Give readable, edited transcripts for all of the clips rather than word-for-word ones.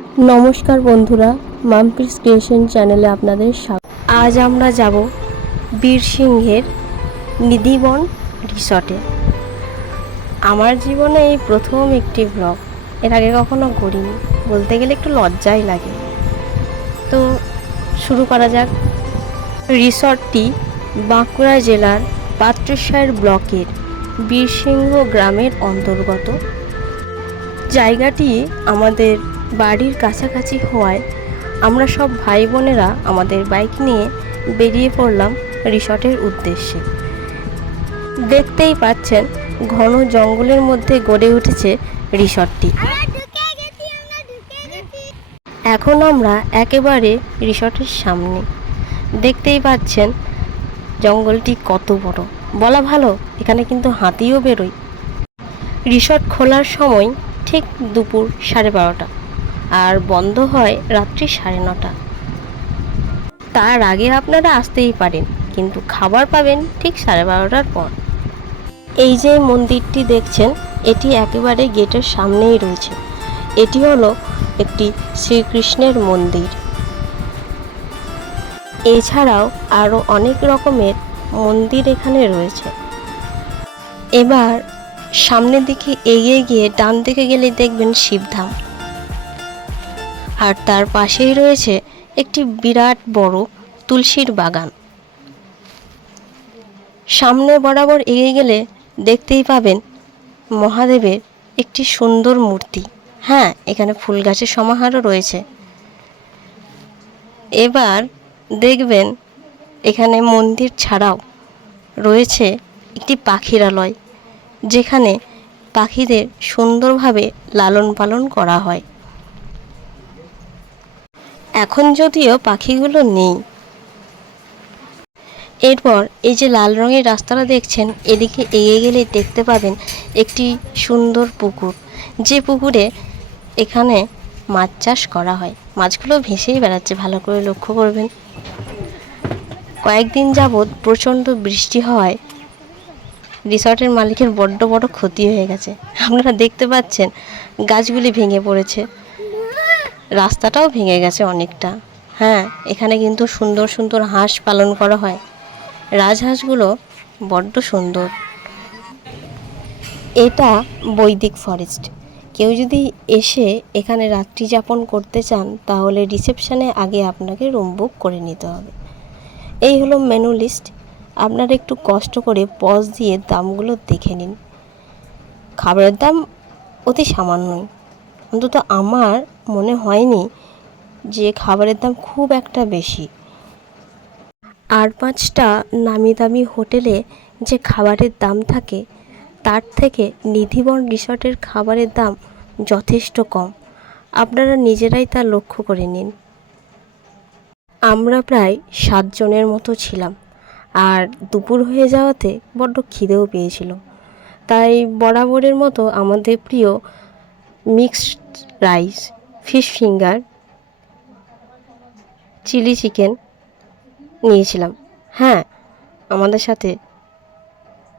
নমস্কার বন্ধুরা, মাম্পিস ক্রিয়েশন চ্যানেলে আপনাদের স্বাগত। আজ আমরা যাব বীরসিংহের নিধিবন রিসর্টে। আমার জীবনে এই প্রথম একটি ব্লগ, এর আগে কখনো করিনি, বলতে গেলে একটু লজ্জাই লাগে। তো শুরু করা যাক। রিসর্টটি বাঁকুড়া জেলার পাত্রসায়র ব্লকের বীরসিংহ গ্রামের অন্তর্গত। জায়গাটি আমাদের বাড়ির কাছাকাছি হওয়ায় আমরা সব ভাই বোনেরা আমাদের বাইক নিয়ে বেরিয়ে পড়লাম রিসর্টের উদ্দেশ্যে। দেখতেই পাচ্ছেন ঘন জঙ্গলের মধ্যে গড়ে উঠেছে রিসর্টটি। এখন আমরা একেবারে রিসর্টের সামনে। দেখতেই পাচ্ছেন জঙ্গলটি কত বড়, বলা ভালো এখানে কিন্তু হাতিও বেরোয়। রিসর্ট খোলার সময় ঠিক দুপুর 12:30 আর বন্ধ হয় রাত্রি 9:30। তার আগে আপনারা আসতেই পারেন, কিন্তু খাবার পাবেন ঠিক 12:30টার পর। এই যে মন্দিরটি দেখছেন, এটি একেবারে গেটের সামনেই রয়েছে। এটি হলো একটি শ্রীকৃষ্ণের মন্দির। এছাড়াও আরও অনেক রকমের মন্দির এখানে রয়েছে। এবার সামনের দিকে এগিয়ে গিয়ে ডান দিকে গেলে দেখবেন শিবধাম, আর তার পাশেই রয়েছে একটি বিরাট বড় তুলসীর বাগান। সামনে বরাবর এগিয়ে গেলে দেখতেই পাবেন মহাদেবের একটি সুন্দর মূর্তি। হ্যাঁ, এখানে ফুল গাছের সমাহারও রয়েছে। এবার দেখবেন এখানে মন্দির ছাড়াও রয়েছে একটি পাখিরালয়, যেখানে পাখিদের সুন্দরভাবে লালন পালন করা হয়। এখন যদিও পাখিগুলো নেই। এরপর এই যে লাল রঙের রাস্তাটা দেখছেন, এদিকে এগিয়ে গেলে দেখতে পাবেন একটি সুন্দর পুকুর, যে পুকুরে এখানে মাছ চাষ করা হয়। মাছগুলো ভেসেই বেড়াচ্ছে, ভালো করে লক্ষ্য করবেন। কয়েকদিন যাবৎ প্রচণ্ড বৃষ্টি হওয়ায় রিসর্টের মালিকের বড্ড বড় ক্ষতি হয়ে গেছে। আপনারা দেখতে পাচ্ছেন গাছগুলি ভেঙে পড়েছে, রাস্তাটাও ভেঙে গেছে অনেকটা। হ্যাঁ, এখানে কিন্তু সুন্দর সুন্দর হাঁস পালন করা হয়। রাজহাঁসগুলো বড্ড সুন্দর। এটা বৈদিক ফরেস্ট। কেউ যদি এসে এখানে রাত্রি যাপন করতে চান, তাহলে রিসেপশনে আগে আপনাকে রুম বুক করে নিতে হবে। এই হলো মেনু লিস্ট। আপনারা একটু কষ্ট করে পজ দিয়ে দামগুলো দেখে নিন। খাবারের দাম অতি সামান্যই, অন্তত আমার মনে হয়নি যে খাবারের দাম খুব একটা বেশি। আর 5টা নামি দামি হোটেলে যে খাবারের দাম থাকে, তার থেকে নিধিবন রিসর্টের খাবারের দাম যথেষ্ট কম। আপনারা নিজেরাই তা লক্ষ্য করে নিন। আমরা প্রায় 7 জনের মতো ছিলাম, আর দুপুর হয়ে যাওয়াতে বড্ড খিদেও পেয়েছিল। তাই বরাবরের মতো আমাদের প্রিয় mixed rice, fish finger, chilli chicken নিয়েছিলাম। হ্যাঁ, আমাদের সাথে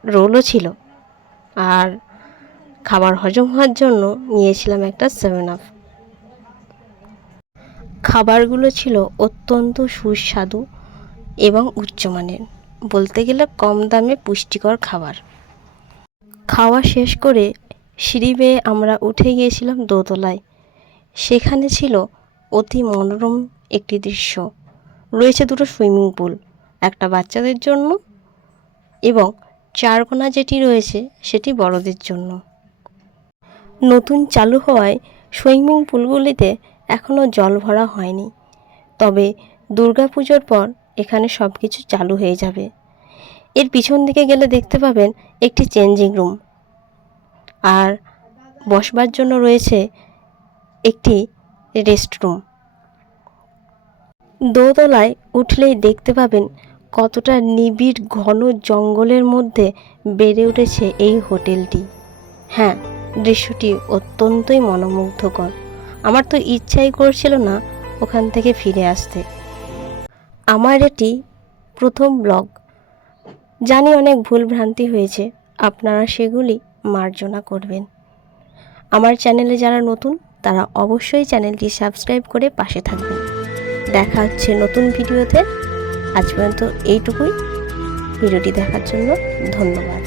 রোলও ছিল, আর খাবার হজম হওয়ার জন্য নিয়েছিলাম একটা 7 আপ। খাবারগুলো ছিল অত্যন্ত সুস্বাদু এবং উচ্চমানের, বলতে গেলে কম দামে পুষ্টিকর খাবার। খাওয়া শেষ করে সিঁড়ি বেয়ে আমরা উঠে গিয়েছিলাম দোতলায়। সেখানে ছিল অতি মনোরম একটি দৃশ্য। রয়েছে 2টো সুইমিং পুল, একটা বাচ্চাদের জন্য এবং 4 কোণা যেটি রয়েছে সেটি বড়দের জন্য। নতুন চালু হওয়ায় সুইমিং পুলগুলিতে এখনও জল ভরা হয়নি, তবে দুর্গাপুজোর পর এখানে সব কিছু চালু হয়ে যাবে। এর পিছন দিকে গেলে দেখতে পাবেন একটি চেঞ্জিং রুম, আর বসবার জন্য রয়েছে একটি রেস্টরুম। দোতলায় উঠলেই দেখতে পাবেন কতটা নিবিড় ঘন জঙ্গলের মধ্যে বেড়ে উঠেছে এই হোটেলটি। হ্যাঁ, দৃশ্যটি অত্যন্তই মনোমুগ্ধকর। আমার তো ইচ্ছাই করছিল না ওখান থেকে ফিরে আসতে। আমার এটি প্রথম ব্লগ, জানি অনেক ভুল ভ্রান্তি হয়েছে, আপনারা সেগুলি মার্জনা করবেন। আমার চ্যানেলে যারা নতুন তারা অবশ্যই চ্যানেলটি সাবস্ক্রাইব করে পাশে থাকবেন। দেখা হচ্ছে নতুন ভিডিওতে। আজ পর্যন্ত এইটুকুই। ভিডিওটি দেখার জন্য ধন্যবাদ।